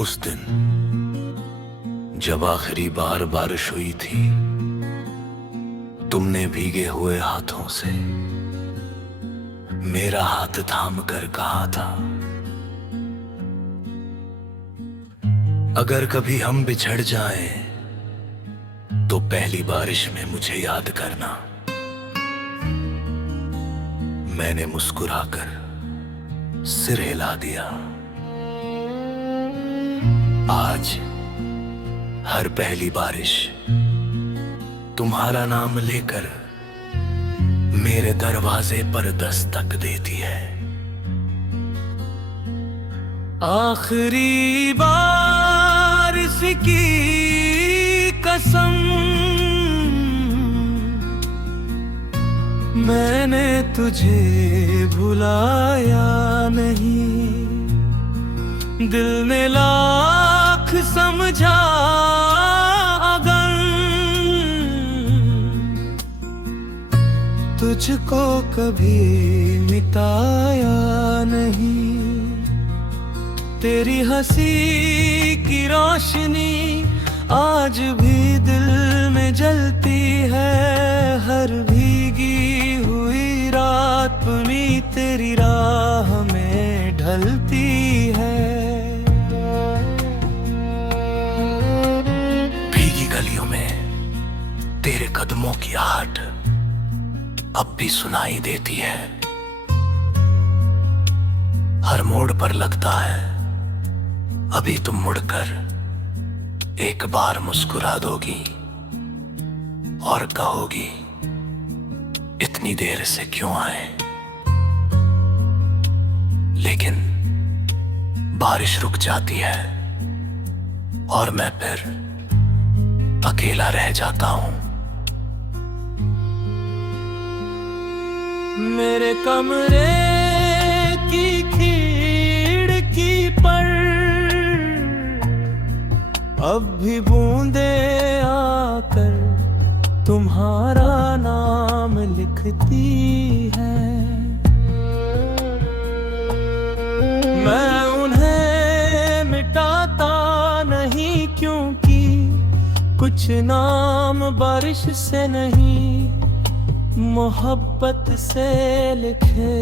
उस दिन जब आखिरी बार बारिश हुई थी, तुमने भीगे हुए हाथों से मेरा हाथ थाम कर कहा था, अगर कभी हम बिछड़ जाएं तो पहली बारिश में मुझे याद करना। मैंने मुस्कुराकर सिर हिला दिया। आज हर पहली बारिश तुम्हारा नाम लेकर मेरे दरवाजे पर दस्तक देती है। आखिरी बारिश की कसम, मैंने तुझे भुलाया नहीं। दिल ने लाख समझा अगर तुझको कभी मिटाया नहीं। तेरी हंसी की रोशनी आज भी दिल में जलती है। हर भीगी हुई रात में तेरी राह में ढलती है। भीगी गलियों में तेरे कदमों की आहट अब भी सुनाई देती है। हर मोड़ पर लगता है अभी तुम मुड़कर एक बार मुस्कुरा दोगी और कहोगी, इतनी देर से क्यों आए। लेकिन बारिश रुक जाती है और मैं फिर अकेला रह जाता हूं। मेरे कमरे की खिड़की पर अब भी बूंदे आकर तुम्हारा नाम लिखती है। मैं उन्हें मिटाता नहीं क्योंकि कुछ नाम बारिश से नहीं मोहब्बत से लिखे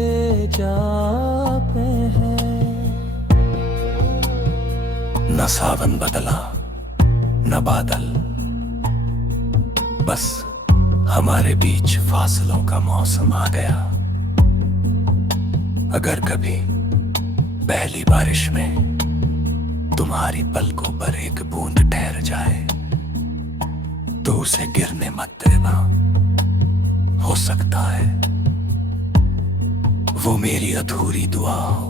जाते हैं। न सावन बदला न बादल, बस हमारे बीच फासलों का मौसम आ गया। अगर कभी पहली बारिश में तुम्हारी पलकों पर एक बूंद ठहर जाए तो उसे गिरने मत देना। हो सकता है वो मेरी अधूरी दुआ हो।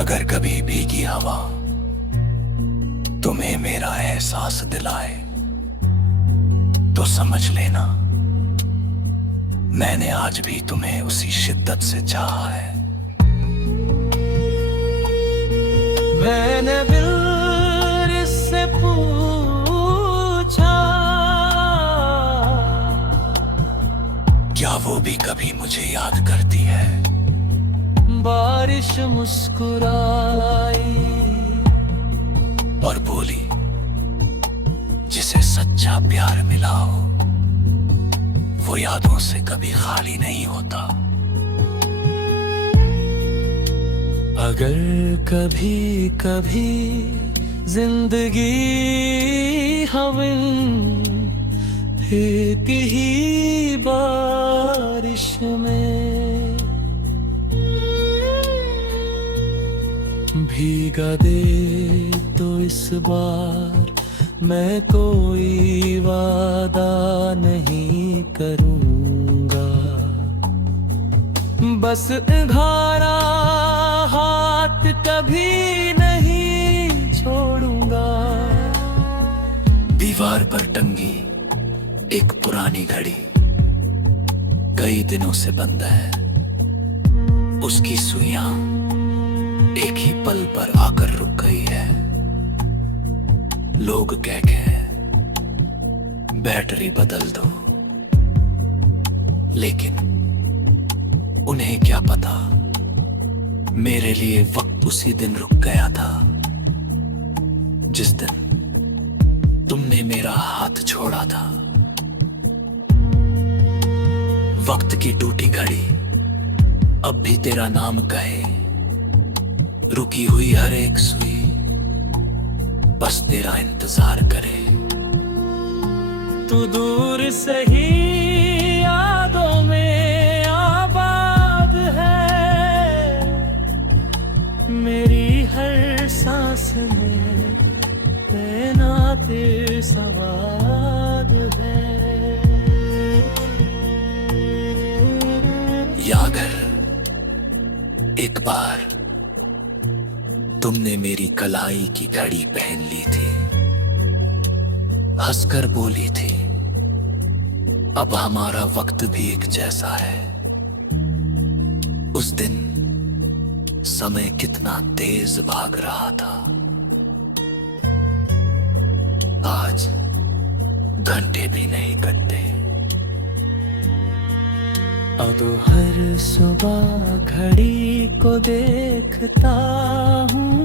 अगर कभी भीगी हवा तुम्हें मेरा एहसास दिलाए तो समझ लेना मैंने आज भी तुम्हें उसी शिद्दत से चाहा है। मैंने दिल से पूछा, क्या वो भी कभी मुझे याद करती है। बारिश मुस्कुराई और बोली, जिसे सच्चा प्यार मिला हो वो यादों से कभी खाली नहीं होता। अगर कभी कभी जिंदगी हवन एक ही बारिश में भीगा दे तो इस बार मैं कोई वादा नहीं करूंगा। बस घारा हाथ कभी नहीं छोड़ूंगा। दीवार पर टंगी एक पुरानी घड़ी कई दिनों से बंद है। उसकी सुइयां एक ही पल पर आकर रुक गई है। लोग कह के बैटरी बदल दो, लेकिन उन्हें क्या पता मेरे लिए वक्त उसी दिन रुक गया था जिस दिन तुमने मेरा हाथ छोड़ा था। वक्त की टूटी घड़ी अब भी तेरा नाम कहे, रुकी हुई हर एक सुई बस तेरा इंतजार करे। तू दूर से ही यादों में आबाद है, मेरी हर सांस में तैनात सवाद है। यागर एक बार तुमने मेरी कलाई की घड़ी पहन ली थी, हंसकर बोली थी अब हमारा वक्त भी एक जैसा है। उस दिन समय कितना तेज भाग रहा था, आज घंटे भी नहीं कटते। अब हर सुबह घड़ी को देखता हूँ,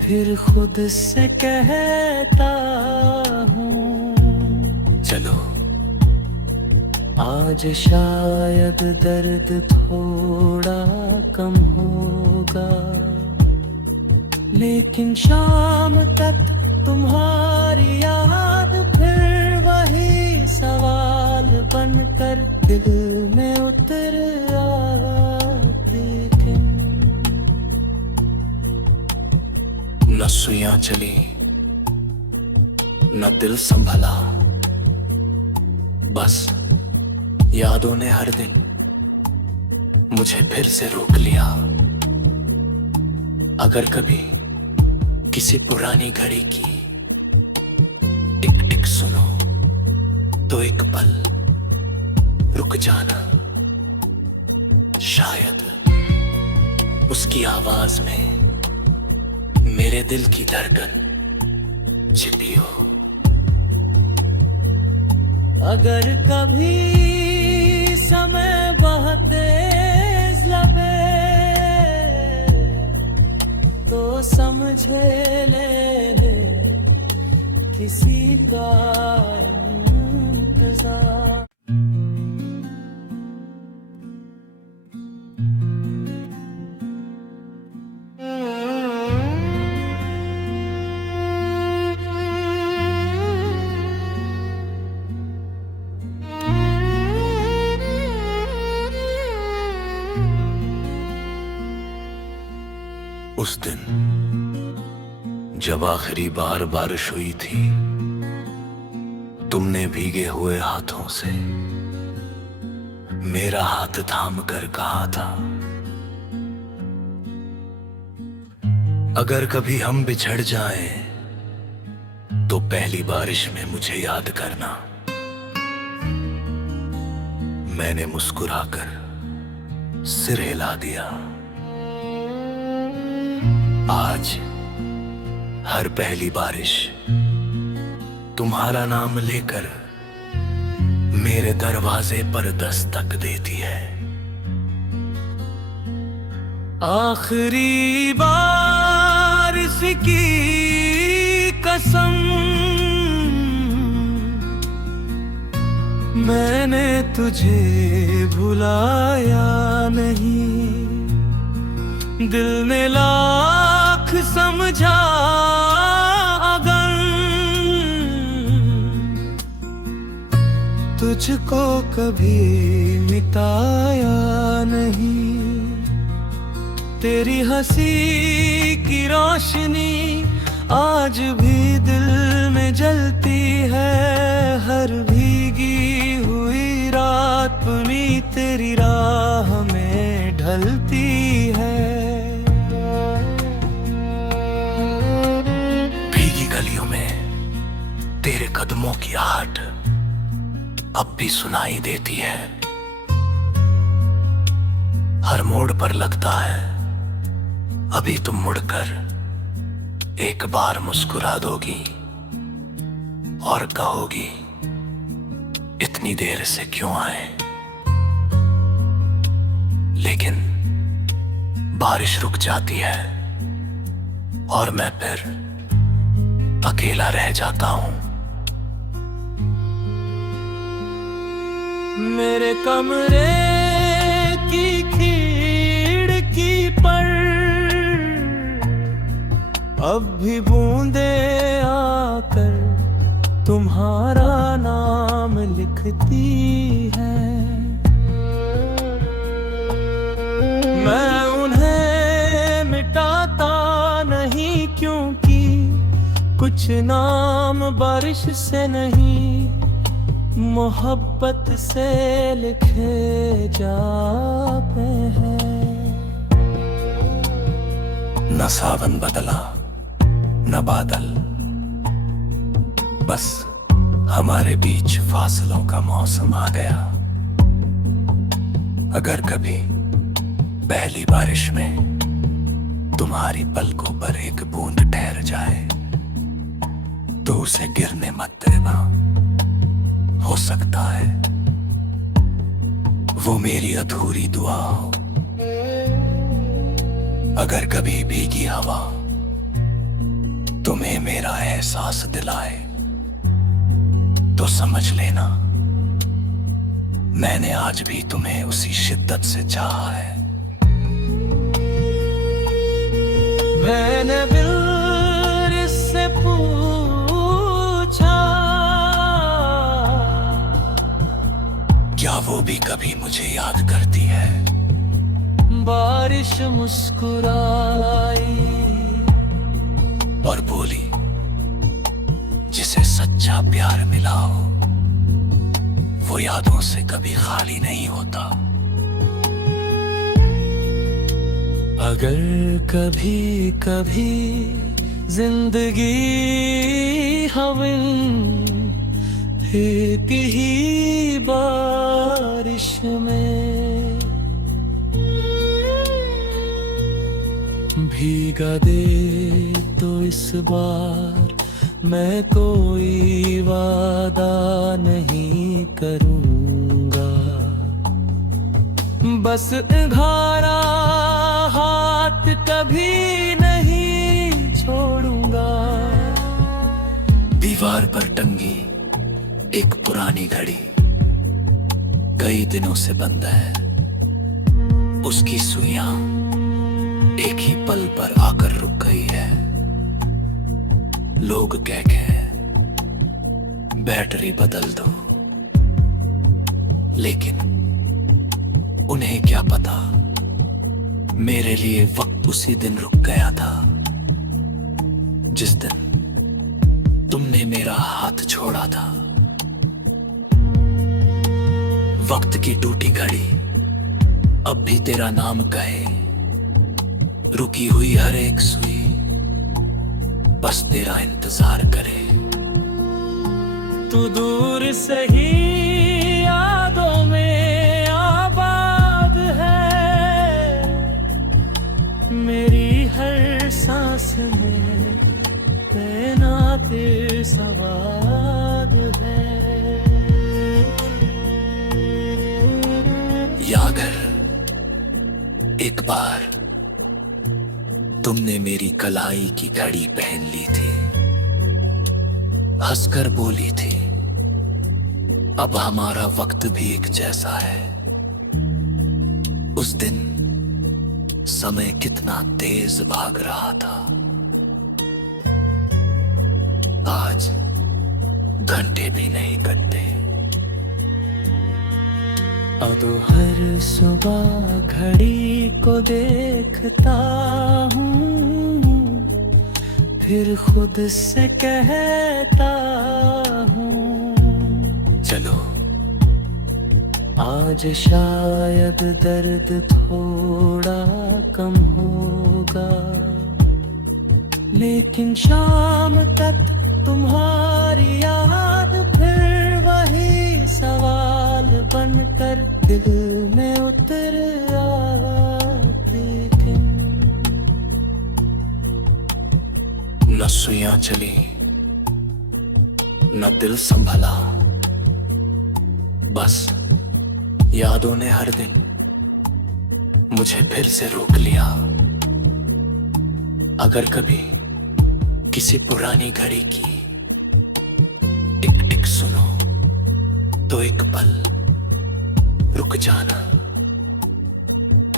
फिर खुद से कहता हूँ चलो आज शायद दर्द थोड़ा कम होगा, लेकिन शाम तक तुम्हारी याद फिर वही सवाल बनकर दिल में उतर आती क्यों। न सुइयां चली न दिल संभला, बस यादों ने हर दिन मुझे फिर से रोक लिया। अगर कभी किसी पुरानी घड़ी की टिक टिक सुनो तो एक पल रुक जाना, शायद उसकी आवाज में मेरे दिल की धड़कन छिपी हो। अगर कभी समय बहुत तेज लगे तो समझ ले किसी का इंतजार। उस दिन जब आखिरी बार बारिश हुई थी, तुमने भीगे हुए हाथों से मेरा हाथ थाम कर कहा था अगर कभी हम बिछड़ जाएं तो पहली बारिश में मुझे याद करना। मैंने मुस्कुराकर सिर हिला दिया। आज हर पहली बारिश तुम्हारा नाम लेकर मेरे दरवाजे पर दस्तक देती है। आखिरी बारिश की कसम मैंने तुझे भुलाया नहीं, दिल ने लाख समझा अगर तुझको कभी मिटाया नहीं। तेरी हंसी की रोशनी आज भी दिल में जलती है, हर भीगी हुई रात में तेरी राह में ढलती है। गलियों में तेरे कदमों की आहट अब भी सुनाई देती है। हर मोड़ पर लगता है अभी तुम मुड़कर एक बार मुस्कुरा दोगी और कहोगी इतनी देर से क्यों आए। लेकिन बारिश रुक जाती है और मैं फिर अकेला रह जाता हूं। मेरे कमरे की खिड़की पर अब भी बूंदे आकर तुम्हारा नाम लिखती है। मैं उन्हें मिटाता नहीं क्योंकि कुछ नाम बारिश से नहीं मोहब्बत से लिखे जाते हैं। न सावन बदला न बादल, बस हमारे बीच फासलों का मौसम आ गया। अगर कभी पहली बारिश में तुम्हारी पलकों पर एक बूंद ठहर जाए तो उसे गिरने मत देना। हो सकता है वो मेरी अधूरी दुआ हो। अगर कभी भीगी हवा तुम्हें मेरा एहसास दिलाए तो समझ लेना मैंने आज भी तुम्हें उसी शिद्दत से चाहा है। मैंने दिल इससे पूछा क्या वो भी कभी मुझे याद करती है? बारिश मुस्कुराई और बोली जिसे सच्चा प्यार मिला हो वो यादों से कभी खाली नहीं होता। अगर कभी कभी जिंदगी हवन एक ही बारिश में भीगा दे तो इस बार मैं कोई वादा नहीं करूंगा। बस उघारा हाथ कभी नहीं छोड़ूंगा। दीवार पर टंगी एक पुरानी घड़ी कई दिनों से बंद है। उसकी सुइयां एक ही पल पर आकर रुक गई है। लोग कह के बैटरी बदल दो, लेकिन उन्हें क्या पता मेरे लिए वक्त उसी दिन रुक गया था जिस दिन तुमने मेरा हाथ छोड़ा था। वक्त की टूटी घड़ी अब भी तेरा नाम कहे, रुकी हुई हर एक सुई बस तेरा इंतजार करे। तू दूर से ही यादों में आबाद है, मेरी हर सांस में तैनात सवाद है। या अगर एक बार तुमने मेरी कलाई की घड़ी पहन ली थी, हंसकर बोली थी अब हमारा वक्त भी एक जैसा है। उस दिन समय कितना तेज भाग रहा था, आज घंटे भी नहीं कटते। अब हर सुबह घड़ी को देखता हूँ, फिर खुद से कहता हूँ चलो आज शायद दर्द थोड़ा कम होगा, लेकिन शाम तक तुम्हारी याद फिर वही सवाल बनकर दिल में उतर आती। न सुइयां चली न दिल संभला, बस यादों ने हर दिन मुझे फिर से रोक लिया। अगर कभी किसी पुरानी घड़ी की टिक टिक सुनो तो एक पल रुक जाना।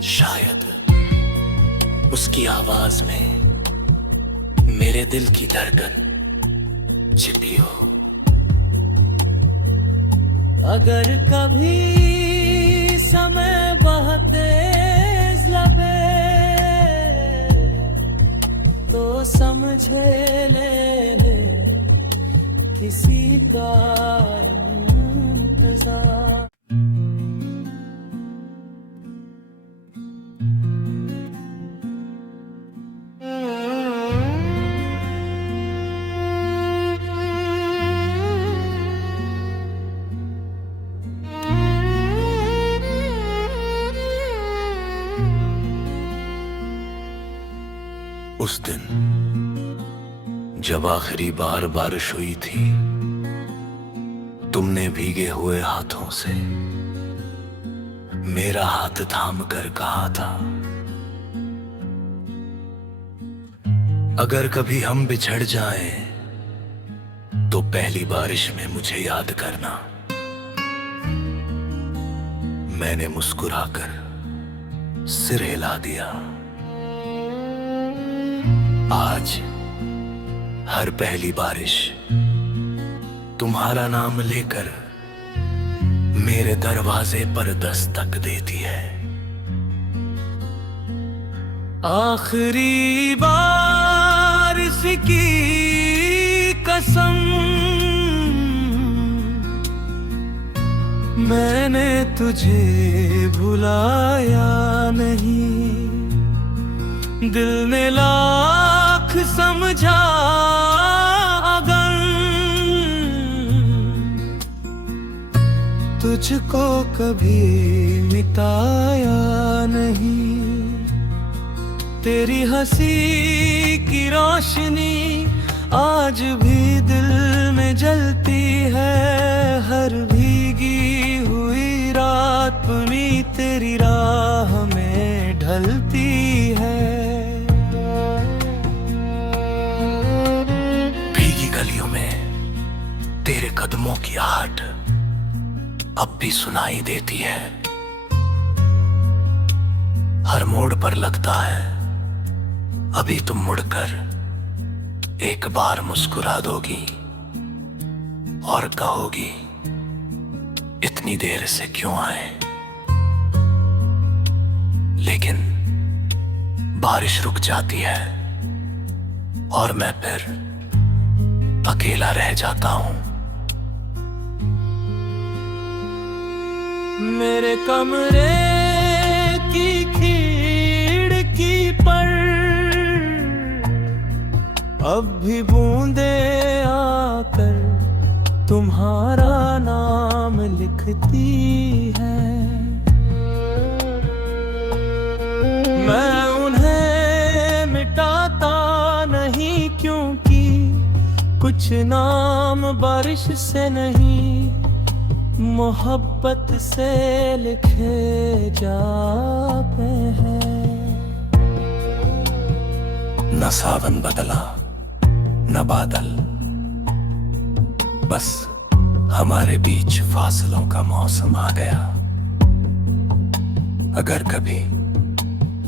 शायद उसकी आवाज में मेरे दिल की धड़कन छिपी हो। अगर कभी समय बहुत तेज लगे तो समझे ले किसी का इंतजार। उस दिन जब आखिरी बार बारिश हुई थी, तुमने भीगे हुए हाथों से मेरा हाथ थाम कर कहा था, अगर कभी हम बिछड़ जाएं तो पहली बारिश में मुझे याद करना। मैंने मुस्कुराकर सिर हिला दिया। आज हर पहली बारिश तुम्हारा नाम लेकर मेरे दरवाजे पर दस्तक देती है। आखिरी बारिश की कसम मैंने तुझे भुलाया नहीं। दिल ने लाख समझा अगर तुझको कभी मिटाया नहीं। तेरी हंसी की रोशनी आज भी दिल में जलती है। हर भीगी हुई रात अपनी तेरी राह में ढलती है। भीगी गलियों में तेरे कदमों की आहट अब भी सुनाई देती है। हर मोड़ पर लगता है अभी तुम मुड़कर एक बार मुस्कुरा दोगी और कहोगी इतनी देर से क्यों आए। लेकिन बारिश रुक जाती है और मैं फिर अकेला रह जाता हूं। मेरे कमरे की खिड़की पर अब भी बूंदे आकर तुम्हारा नाम लिखती है। मैं उन्हें मिटाता नहीं क्योंकि कुछ नाम बारिश से नहीं मोहब्बत से लिखे जाते हैं। न सावन बदला न बादल, बस हमारे बीच फासलों का मौसम आ गया। अगर कभी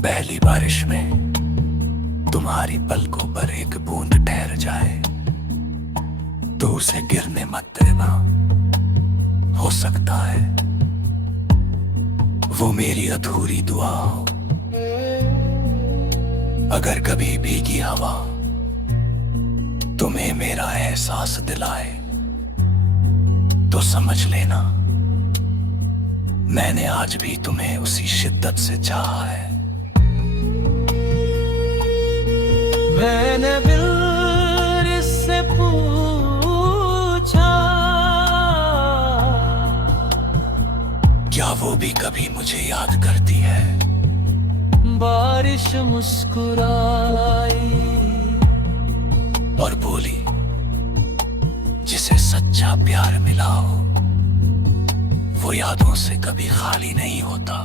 पहली बारिश में तुम्हारी पलकों पर एक बूंद ठहर जाए तो उसे गिरने मत देना। हो सकता है वो मेरी अधूरी दुआ हो। अगर कभी भीगी हवा तुम्हें मेरा एहसास दिलाए तो समझ लेना मैंने आज भी तुम्हें उसी शिद्दत से चाहा है। मैंने दिल इससे पूछा क्या वो भी कभी मुझे याद करती है। बारिश मुस्कुराई और बोली जिसे सच्चा प्यार मिला हो वो यादों से कभी खाली नहीं होता।